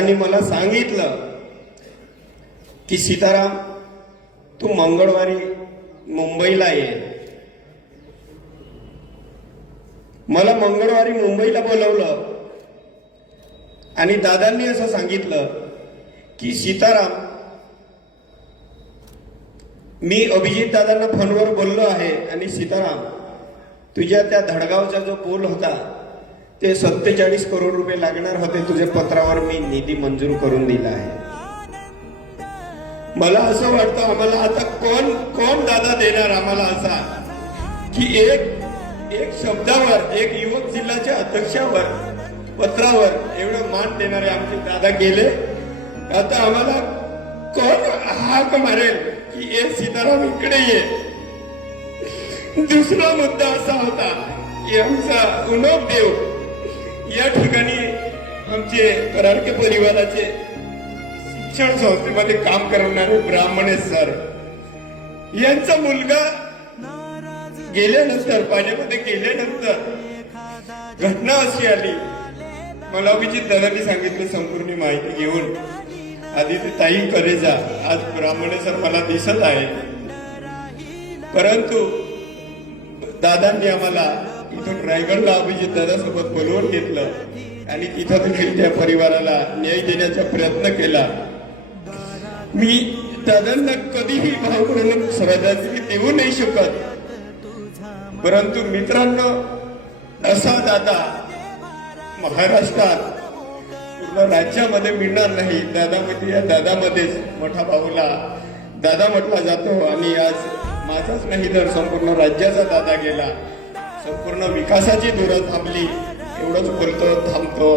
त्यांनी मला सांगितलं की सीताराम, तू मंगळवारी मुंबईला ये. मला मंगळवारी मुंबईला बोलवलं आणि दादांनी असं सांगितलं की सीताराम, मी अभिजित दादांना फोनवर बोललो आहे आणि सीताराम, तुझ्या त्या धडगावचा जो पूल होता ते 47 करोड रुपये लागणार होते, तुझ्या पत्रावर मी निधी मंजूर करून दिला आहे. मला असं वाटतं आम्हाला आता कोण कोण दादा देणार आम्हाला असा की एक शब्दावर, एक युवक जिल्ह्याच्या अध्यक्षावर, पत्रावर एवढं मान देणारे आमचे दादा गेले. आता आम्हाला कोण हाक मारेल की ए सीताराम इकडे ये. दुसरा मुद्दा असा होता की आमचा उनोप देव या ठिकाणी आमचे कराडके परिवाराचे शिक्षण संस्थेमध्ये काम करणारे ब्राह्मणे सर, यांचा मुलगा गेल्यानंतर, पाण्यामध्ये गेल्यानंतर घटना अशी आली. मला अभिजित दादांनी सांगितलं संपूर्ण माहिती घेऊन, आधी ते ताई करेजा, आज ब्राह्मणे सर मला दिसत आहे, परंतु दादांनी आम्हाला इथून रायगडला अभिजित दादासोबत बोलवून घेतलं आणि तिथं देखील त्या परिवाराला न्याय देण्याचा प्रयत्न केला. मी दादांना कधीही भावपूर्ण श्रद्धांजली देऊ नाही शकत, परंतु मित्रांनो, असा दादा महाराष्ट्रात पूर्ण राज्यामध्ये मिळणार नाही. दादामध्ये, या दादामध्येच मोठा भाऊला दादा म्हटला जातो आणि आज माझाच नाही तर संपूर्ण राज्याचा दादा गेला. संपूर्ण विकासाची धुरा थांबली. एवढंच बोलतो, थांबतो.